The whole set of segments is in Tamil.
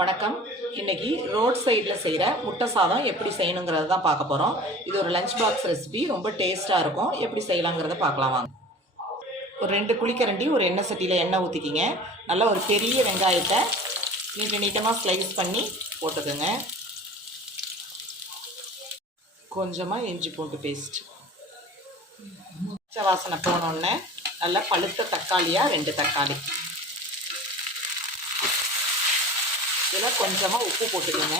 வணக்கம். இன்னைக்கு ரோட் சைடில் செய்கிற முட்டை சாதம் எப்படி செய்யணுங்கிறத தான் பார்க்க போகிறோம். இது ஒரு லஞ்ச் பாக்ஸ் ரெசிபி, ரொம்ப டேஸ்ட்டாக இருக்கும். எப்படி செய்யலாங்கிறத பார்க்கலாம் வாங்க. ஒரு 2 குழிக்கரண்டி ஒரு எண்ணெய் சட்டியில் எண்ணெய் ஊற்றிக்கிங்க. நல்லா ஒரு பெரிய வெங்காயத்தை நீட்டமாக ஸ்லைஸ் பண்ணி போட்டுக்கோங்க. கொஞ்சமாக இஞ்சி பூண்டு பேஸ்ட். பச்சை வாசனை போனோடனே நல்லா பழுத்த தக்காளியாக 2 தக்காளி. இதில் கொஞ்சமாக உப்பு போட்டுக்கோங்க.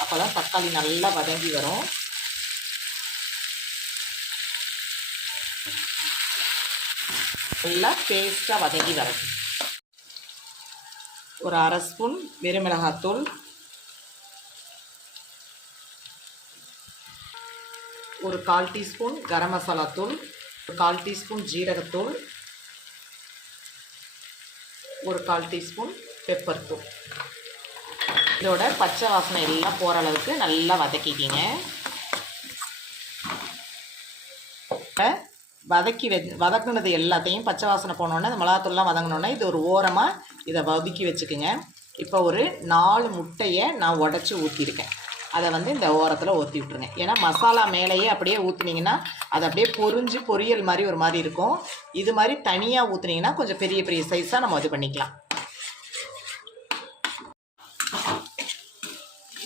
அப்போ தான் தக்காளி நல்லா வதங்கி வரும். நல்லா பேஸ்ட்டாக வதங்கி வரட்டும். ஒரு 1/2 ஸ்பூன் வெறுமிளகாத்தூள், ஒரு 1/4 டீஸ்பூன் கரம் மசாலா தூள், ஒரு 1/4 டீஸ்பூன் ஜீரகத்தூள், ஒரு 1/4 டீஸ்பூன் பெப்பர் தூள். இதோட பச்சை வாசனை எல்லாம் போகிற அளவுக்கு நல்லா வதக்கிக்கிங்க. வதக்குனது எல்லாத்தையும் பச்சை வாசனை போனோன்னே அந்த மிளகாத்தூள்லாம் வதங்கினோன்னே இது ஒரு ஓரமாக இதை வதக்கி வச்சுக்குங்க. இப்போ ஒரு 4 முட்டையை நான் உடச்சி ஊற்றிருக்கேன். அதை இந்த ஓரத்தில் ஊற்றி விட்ருங்க. ஏன்னா மசாலா மேலேயே அப்படியே ஊற்றுனீங்கன்னா அது அப்படியே பொரியல் மாதிரி ஒரு மாதிரி இருக்கும். இது மாதிரி தனியாக ஊற்றுனீங்கன்னா கொஞ்சம் பெரிய பெரிய சைஸாக நம்ம இது பண்ணிக்கலாம்.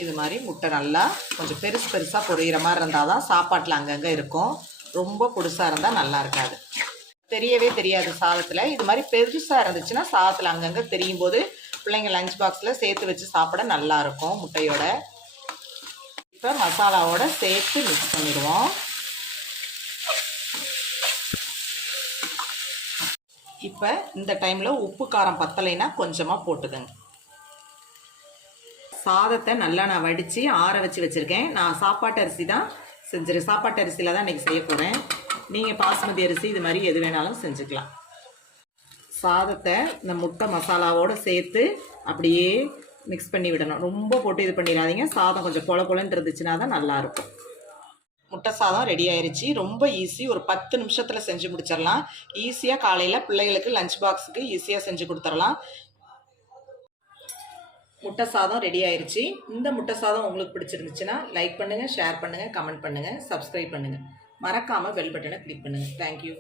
இது மாதிரி முட்டை நல்லா கொஞ்சம் பெருசாக பொரியிற மாதிரி இருந்தால் தான் சாப்பாட்டில் அங்கங்கே இருக்கும். ரொம்ப பொடுசாக இருந்தால் நல்லா இருக்காது, தெரியவே தெரியாது சாதத்தில். இது மாதிரி பெருசாக இருந்துச்சுன்னா சாதத்தில் அங்கங்கே தெரியும் போது பிள்ளைங்க லஞ்ச் பாக்ஸில் சேர்த்து வச்சு சாப்பிட நல்லாயிருக்கும் முட்டையோட. இப்போ மசாலாவோட சேர்த்து மிக்ஸ் பண்ணிடுவோம். இப்போ இந்த டைமில் உப்பு காரம் பத்தலைன்னா கொஞ்சமாக போட்டுக்கோங்க. சாதத்தை நல்லா நான் வடித்து ஆற வச்சுருக்கேன். நான் சாப்பாட்டு அரிசி தான் செஞ்சுருக்கேன். சாப்பாட்டு அரிசியில் தான் இன்றைக்கி செய்ய போகிறேன். நீங்கள் பாஸ்மதி அரிசி இது மாதிரி எது வேணாலும் செஞ்சுக்கலாம். சாதத்தை இந்த முட்டை மசாலாவோடு சேர்த்து அப்படியே மிக்ஸ் பண்ணி விடணும். ரொம்ப போட்டு இது பண்ணிடாதீங்க. சாதம் கொஞ்சம் கொலன்னு இருந்துச்சுன்னா தான் நல்லாயிருக்கும். முட்டை சாதம் ரெடி ஆயிடுச்சு. ரொம்ப ஈஸி, ஒரு 10 நிமிஷத்தில் செஞ்சு முடிச்சிடலாம். ஈஸியாக காலையில் பிள்ளைகளுக்கு லஞ்ச் பாக்ஸுக்கு ஈஸியாக செஞ்சு கொடுத்துடலாம். முட்டை சாதம் ரெடி ஆயிடுச்சு. இந்த முட்டை சாதம் உங்களுக்கு பிடிச்சிருந்துச்சுன்னா லைக் பண்ணுங்கள், ஷேர் பண்ணுங்கள், கமெண்ட் பண்ணுங்கள், சப்ஸ்கிரைப் பண்ணுங்கள். மறக்காமல் பெல் பட்டனை கிளிக் பண்ணுங்கள். தேங்க்யூ.